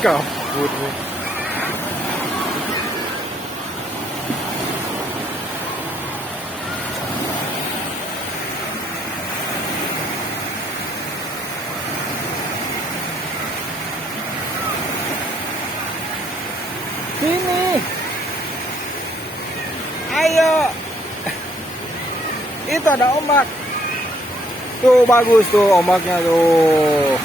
Kabur. Sini. Ayo. Itu ada ombak. Tuh bagus tuh ombaknya tuh.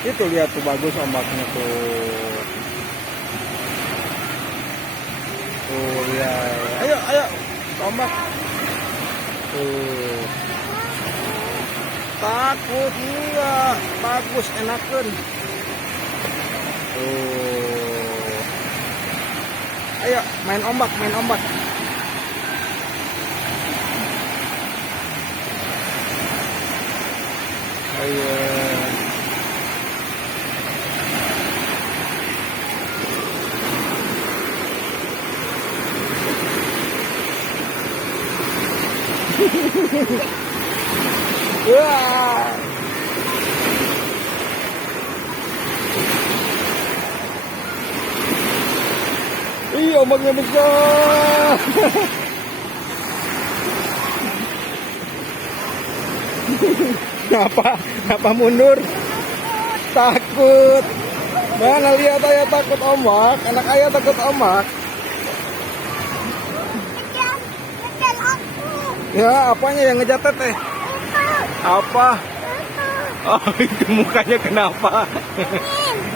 Itu lihat tuh bagus ombaknya tuh. Tuh lihat. Ayo, ayo. Ombak. Tuh. Takut enggak? Bagus, enakan. Tuh. Ayo, main ombak, main ombak. Ayo. Wah. Ih, ombaknya besar. Kenapa mundur? Takut. Mana lihat ayah takut ombak, anak ayah takut ombak. Ya, apanya yang ngejatet teh? Apa? Oh, itu mukanya kenapa?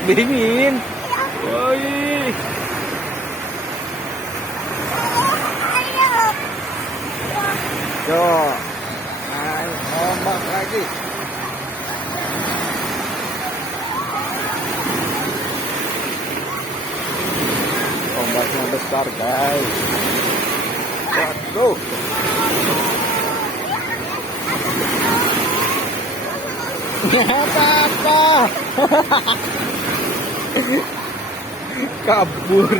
Dingin. Oh, yo, ayo ombak lagi. Ombaknya besar, guys. Waduh. Apa? Kabur.